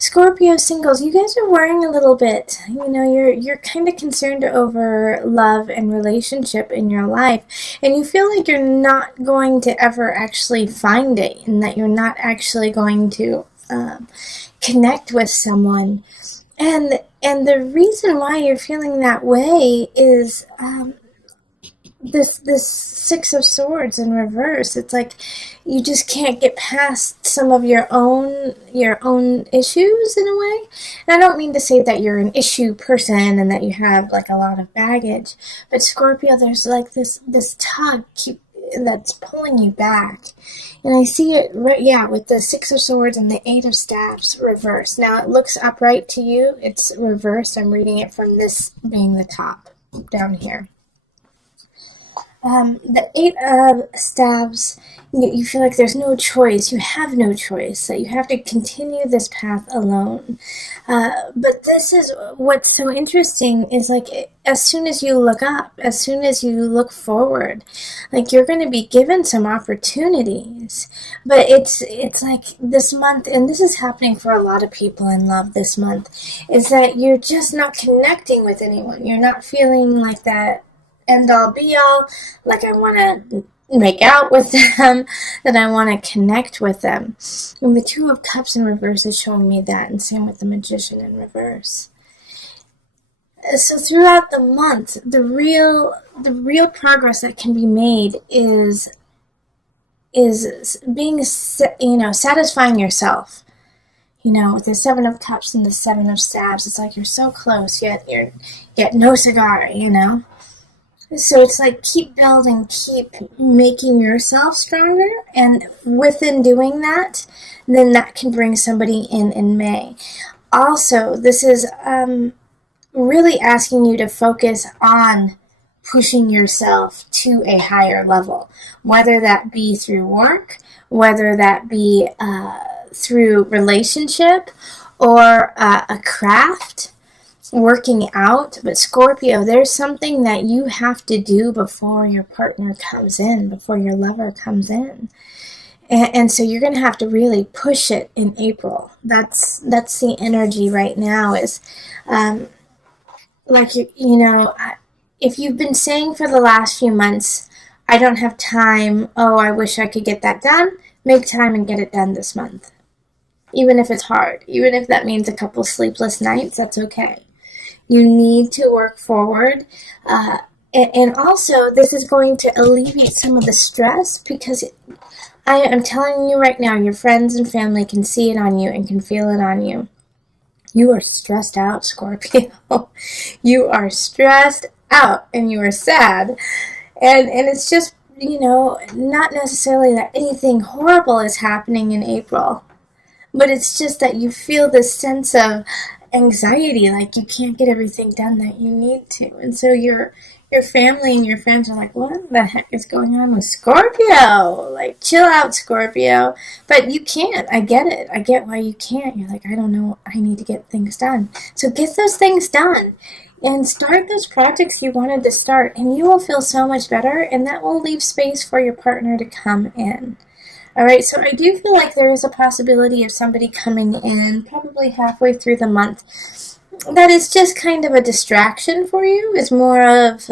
Scorpio singles, you guys are worrying a little bit. You know, you're kind of concerned over love and relationship in your life, and you feel like you're not going to ever actually find it, and that you're not actually going to connect with someone. And the reason why you're feeling that way is this Six of Swords in reverse. It's like you just can't get past some of your own issues in a way. And I don't mean to say that you're an issue person and that you have like a lot of baggage, but Scorpio, there's like this tug that's pulling you back. And I see it right, yeah, with the Six of Swords and the Eight of Staves reversed. Now it looks upright to you. It's reversed. I'm reading it from this being the top down here. The Eight of Staves, you feel like there's no choice. You have no choice. That you have to continue this path alone. But this is what's so interesting is like as soon as you look up, as soon as you look forward, like you're going to be given some opportunities. But it's like this month, and this is happening for a lot of people in love this month, is that you're just not connecting with anyone. You're not feeling like that end all be all, like I want to make out with them, that I want to connect with them. And the Two of Cups in reverse is showing me that, and same with the Magician in reverse. So throughout the month, the real progress that can be made is being, satisfying yourself. You know, with the Seven of Cups and the Seven of Staves, it's like you're so close, yet no cigar, you know? So it's like keep building, keep making yourself stronger, and within doing that, then that can bring somebody in May. Also, this is really asking you to focus on pushing yourself to a higher level, whether that be through work, whether that be through relationship or a craft, working out. But Scorpio, there's something that you have to do before your partner comes in, before your lover comes in. And so you're going to have to really push it in April. That's the energy right now is, if you've been saying for the last few months, I don't have time, oh, I wish I could get that done, make time and get it done this month. Even if it's hard, even if that means a couple sleepless nights, that's okay. You need to work forward. And also, this is going to alleviate some of the stress, because I am telling you right now, your friends and family can see it on you and can feel it on you. You are stressed out, Scorpio. You are stressed out and you are sad. And it's just, not necessarily that anything horrible is happening in April, but it's just that you feel this sense of anxiety, like you can't get everything done that you need to. And so your family and your friends are like, what the heck is going on with Scorpio? Like, chill out, Scorpio. But you can't. I get it. I get why you can't. You're like, I don't know. I need to get things done. So get those things done and start those projects you wanted to start, and you will feel so much better, and that will leave space for your partner to come in. All right, so I do feel like there is a possibility of somebody coming in probably halfway through the month that is just kind of a distraction for you. It's more of,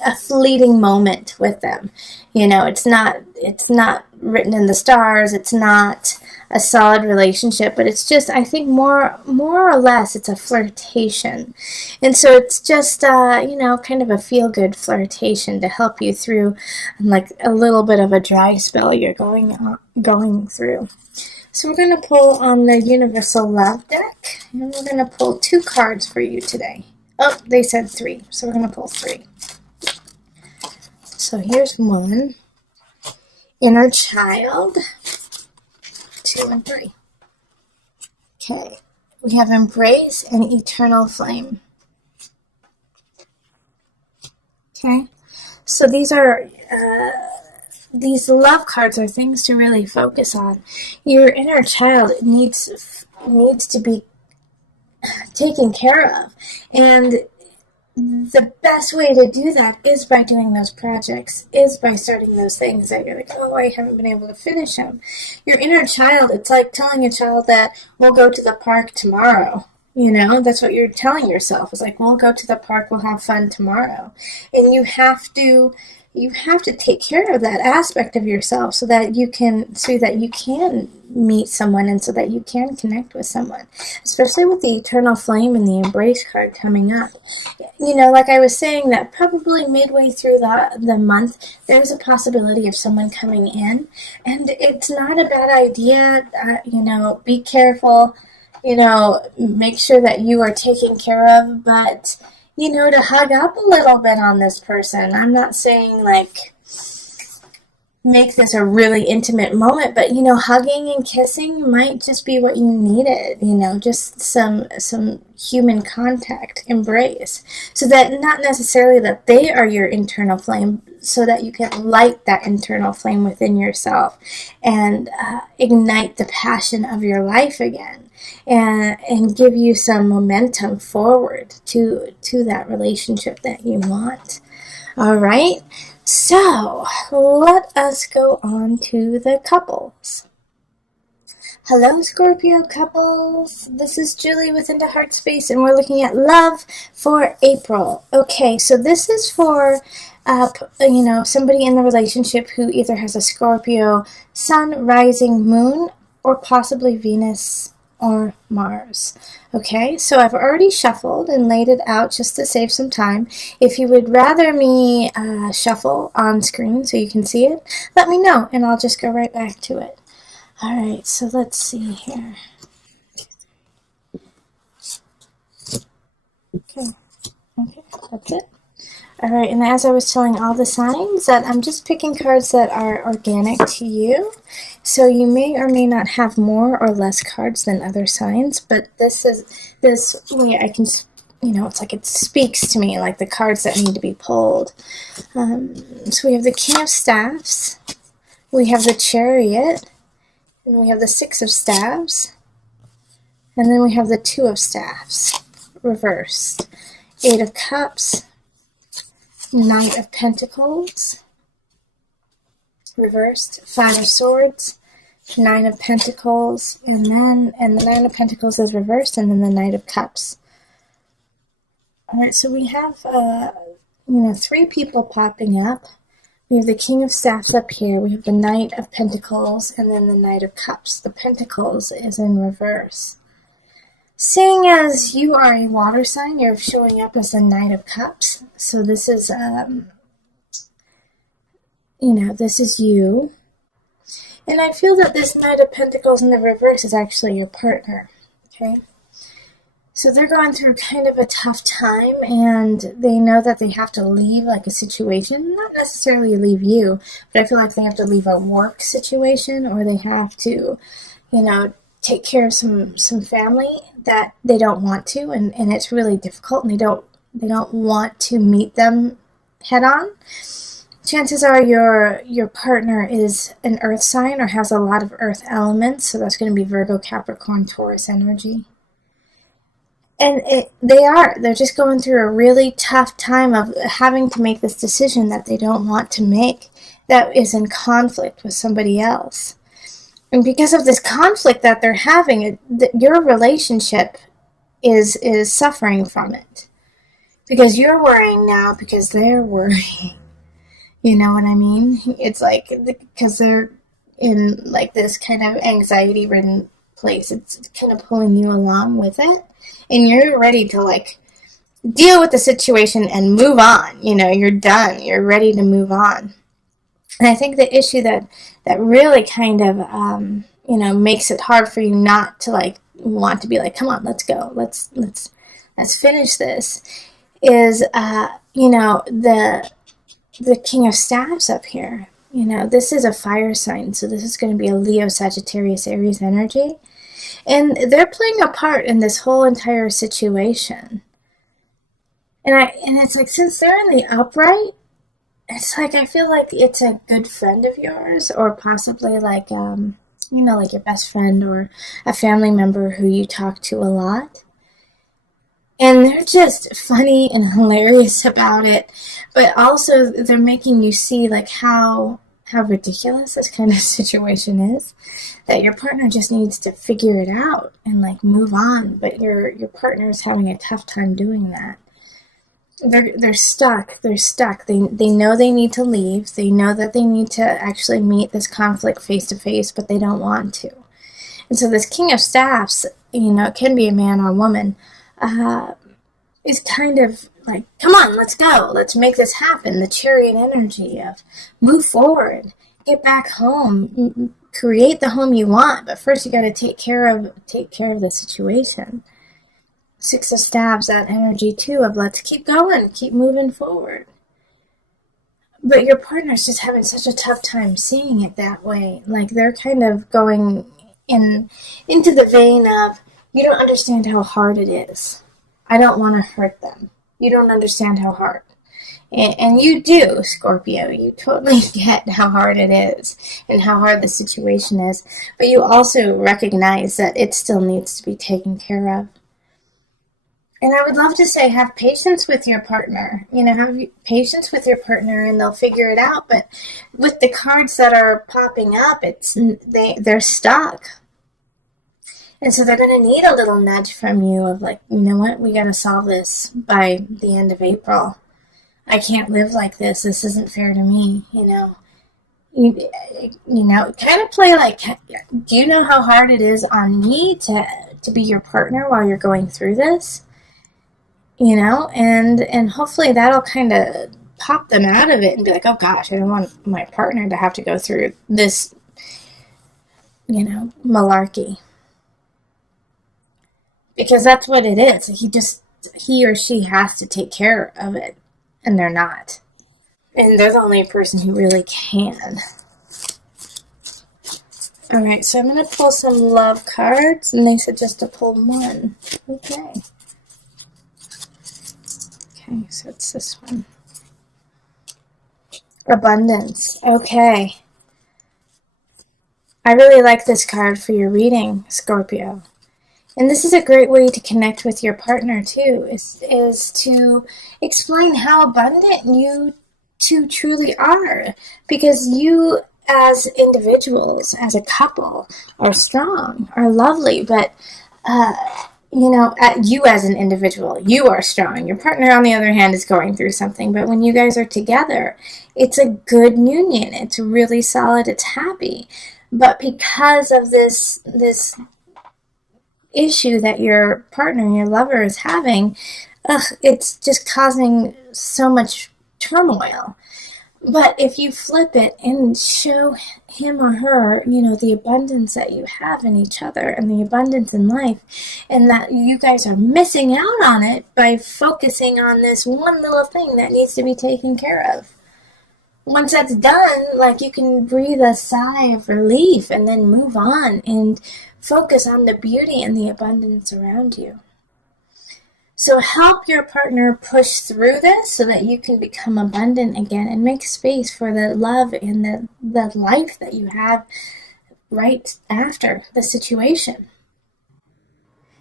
a fleeting moment with them. It's not written in the stars. It's not a solid relationship, but it's just, I think more or less, it's a flirtation. And so it's just, kind of a feel-good flirtation to help you through like a little bit of a dry spell you're going through. So we're going to pull on the Universal Love deck, and we're going to pull 2 cards for you today. Oh, they said 3, so we're going to pull 3. So here's 1. Inner Child. 2 and 3. Okay, we have Embrace and Eternal Flame. Okay, so these love cards are things to really focus on. Your inner child needs to be taken care of, and the best way to do that is by doing those projects, is by starting those things that you're like, oh, I haven't been able to finish them. Your inner child, it's like telling a child that we'll go to the park tomorrow. That's what you're telling yourself. It's like, we'll go to the park, we'll have fun tomorrow. And you have to take care of that aspect of yourself so that you can meet someone and so that you can connect with someone, especially with the eternal flame and the embrace card coming up. Like I was saying, that probably midway through the month, there's a possibility of someone coming in, and it's not a bad idea. Be careful, make sure that you are taken care of, but to hug up a little bit on this person. I'm not saying like make this a really intimate moment, but hugging and kissing might just be what you needed. Just some human contact, embrace, so that not necessarily that they are your internal flame, so that you can light that internal flame within yourself and ignite the passion of your life again. And give you some momentum forward to that relationship that you want. All right, so let us go on to the couples. Hello, Scorpio couples. This is Julie with Into Heart Space, and we're looking at love for April. Okay, so this is for somebody in the relationship who either has a Scorpio sun, rising, moon, or possibly Venus or Mars. Okay, so I've already shuffled and laid it out just to save some time. If you would rather me shuffle on screen so you can see it, let me know and I'll just go right back to it. Alright, so let's see here. Okay, that's it. Alright, and as I was telling all the signs, that I'm just picking cards that are organic to you. So you may or may not have more or less cards than other signs, but this way I can, it's like it speaks to me, like the cards that need to be pulled. So we have the King of Staffs, we have the Chariot, and we have the Six of Staves, and then we have the Two of Staffs, reversed. Eight of Cups, Knight of Pentacles, reversed. Five of Swords, Nine of Pentacles, and the Nine of Pentacles is reversed, and then the Knight of Cups. Alright, so we have, three people popping up. We have the King of Staffs up here, we have the Knight of Pentacles, and then the Knight of Cups. The Pentacles is in reverse. Seeing as you are a water sign, you're showing up as the Knight of Cups. So this is, this is you. And I feel that this Knight of Pentacles in the reverse is actually your partner, okay? So they're going through kind of a tough time, and they know that they have to leave like a situation, not necessarily leave you, but I feel like they have to leave a work situation, or they have to, take care of some family that they don't want to, and it's really difficult, and they don't want to meet them head on. Chances are your partner is an earth sign or has a lot of earth elements, so that's going to be Virgo, Capricorn, Taurus energy. And they're just going through a really tough time of having to make this decision that they don't want to make, that is in conflict with somebody else. And because of this conflict that they're having, your relationship is suffering from it. Because you're worrying now because they're worrying. You know what I mean? It's like, because they're in like this kind of anxiety-ridden place, it's kind of pulling you along with it. And you're ready to like deal with the situation and move on. You're done. You're ready to move on. And I think the issue that really kind of, makes it hard for you not to like want to be like, come on, let's go. Let's finish this, is, the King of Staffs up here. This is a fire sign, so this is going to be a Leo, Sagittarius, Aries energy. And they're playing a part in this whole entire situation. And it's like, since they're in the upright, it's like, I feel like it's a good friend of yours, or possibly like, like your best friend or a family member who you talk to a lot. And they're just funny and hilarious about it, but also they're making you see like how ridiculous this kind of situation is, that your partner just needs to figure it out and like move on, but your partner is having a tough time doing that. They're stuck. They know they need to leave. They know that they need to actually meet this conflict face to face, but they don't want to. And so this King of Staffs, it can be a man or a woman, is kind of like, come on, let's go. Let's make this happen. The Chariot energy of move forward, get back home, create the home you want, but first you got to take care of the situation. Six of Staves, that energy too of let's keep going, keep moving forward. But your partner's just having such a tough time seeing it that way. Like they're kind of going into the vein of, you don't understand how hard it is. I don't want to hurt them. You don't understand how hard. And you do, Scorpio. You totally get how hard it is and how hard the situation is. But you also recognize that it still needs to be taken care of. And I would love to say, have patience with your partner. Have patience with your partner, and they'll figure it out. But with the cards that are popping up, they're stuck, and so they're going to need a little nudge from you of like, you know what, we got to solve this by the end of April. I can't live like this. This isn't fair to me. Kind of play like, do you know how hard it is on me to be your partner while you're going through this? And hopefully that'll kind of pop them out of it and be like, oh gosh, I don't want my partner to have to go through this, malarkey. Because that's what it is. He or she has to take care of it, and they're not. And they're the only person who really can. Alright, so I'm going to pull some love cards, and they suggest to pull one. Okay. Okay, so it's this one. Abundance. Okay. I really like this card for your reading, Scorpio. And this is a great way to connect with your partner, too, is to explain how abundant you two truly are. Because you, as individuals, as a couple, are strong, are lovely, but you as an individual, you are strong. Your partner, on the other hand, is going through something. But when you guys are together, it's a good union. It's really solid. It's happy. But because of this issue that your partner, your lover, is having, it's just causing so much turmoil. But if you flip it and show him or her, the abundance that you have in each other and the abundance in life, and that you guys are missing out on it by focusing on this one little thing that needs to be taken care of. Once that's done, like, you can breathe a sigh of relief and then move on and focus on the beauty and the abundance around you. So help your partner push through this so that you can become abundant again and make space for the love and the life that you have right after the situation.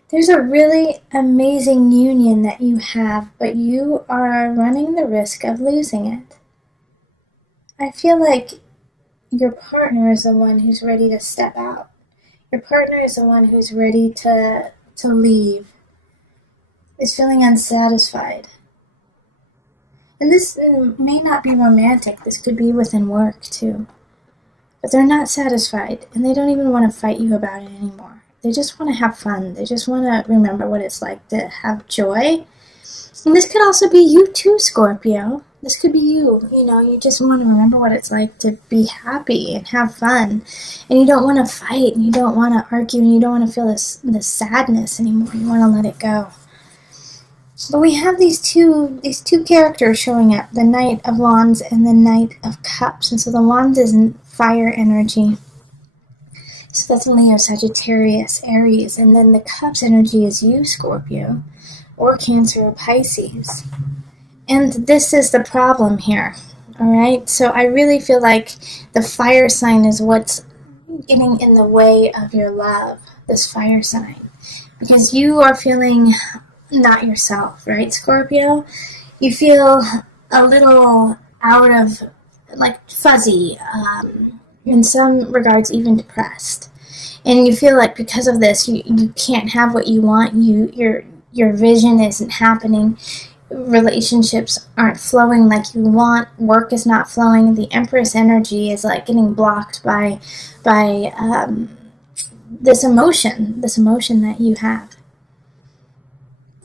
There's a really amazing union that you have, but you are running the risk of losing it. I feel like your partner is the one who's ready to step out. Your partner is the one who's ready to leave, is feeling unsatisfied. And this may not be romantic. This could be within work, too. But they're not satisfied, and they don't even want to fight you about it anymore. They just want to have fun. They just want to remember what it's like to have joy. And this could also be you, too, Scorpio. This could be you. You just want to remember what it's like to be happy and have fun. And you don't want to fight, and you don't want to argue, and you don't want to feel this sadness anymore. You want to let it go. But we have these two characters showing up, the Knight of Wands and the Knight of Cups. And so the Wands is fire energy. So that's Leo, Sagittarius, Aries. And then the Cups energy is you, Scorpio, or Cancer or Pisces. And this is the problem here, all right? So I really feel like the fire sign is what's getting in the way of your love, this fire sign. Because you are feeling not yourself, right, Scorpio? You feel a little out of, like, fuzzy, in some regards even depressed. And you feel like because of this, you can't have what you want. Your vision isn't happening. Relationships aren't flowing like you want. Work is not flowing. The Empress energy is like getting blocked by this emotion that you have.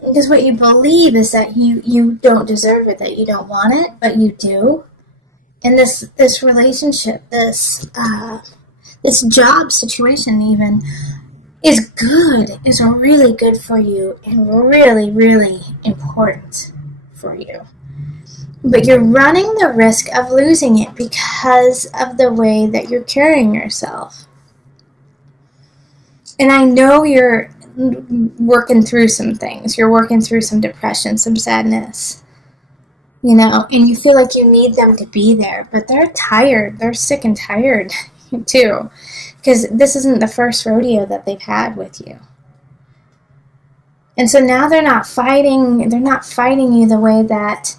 Because what you believe is that you don't deserve it, that you don't want it, but you do. And this relationship, this job situation even, is good, is really good for you and really, really important for you. But you're running the risk of losing it because of the way that you're carrying yourself. And I know you're working through some things. You're working through some depression, some sadness, and you feel like you need them to be there, but they're tired. They're sick and tired too, because this isn't the first rodeo that they've had with you. And so now they're not fighting you the way that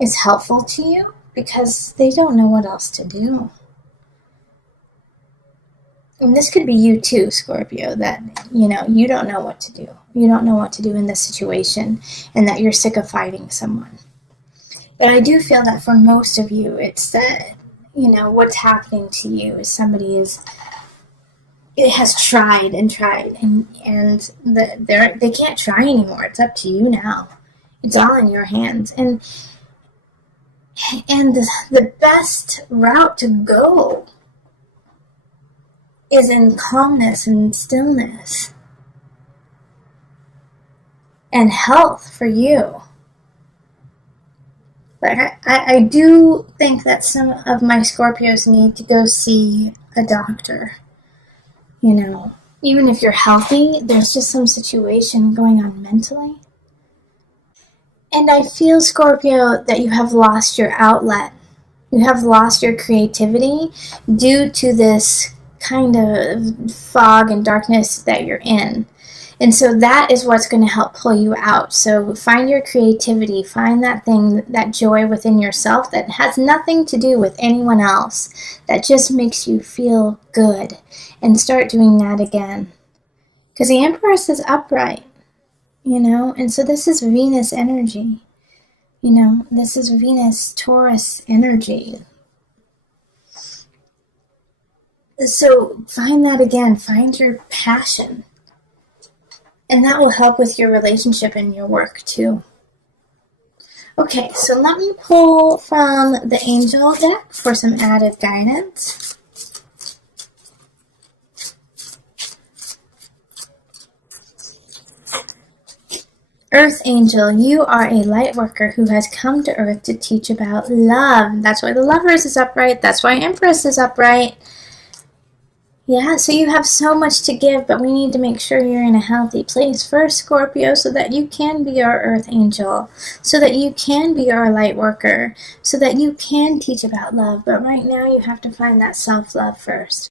is helpful to you, because they don't know what else to do. And this could be you too, Scorpio, that, you don't know what to do. You don't know what to do in this situation, and that you're sick of fighting someone. But I do feel that for most of you, it's that, what's happening to you is somebody has tried and they can't try anymore. It's up to you now. It's all in your hands. And the best route to go is in calmness and stillness and health for you. But I do think that some of my Scorpios need to go see a doctor. Even if you're healthy, there's just some situation going on mentally. And I feel, Scorpio, that you have lost your outlet. You have lost your creativity due to this kind of fog and darkness that you're in. And so that is what's going to help pull you out. So find your creativity, find that thing, that joy within yourself that has nothing to do with anyone else, that just makes you feel good, and start doing that again. Because the Empress is upright, and so this is Venus energy. This is Venus Taurus energy. So find that again, find your passion. And that will help with your relationship and your work too. Okay, so let me pull from the Angel deck for some added guidance. Earth Angel, you are a light worker who has come to Earth to teach about love. That's why the Lovers is upright. That's why Empress is upright. Yeah, so you have so much to give, but we need to make sure you're in a healthy place first, Scorpio, so that you can be our Earth Angel, so that you can be our light worker, so that you can teach about love. But right now you have to find that self-love first.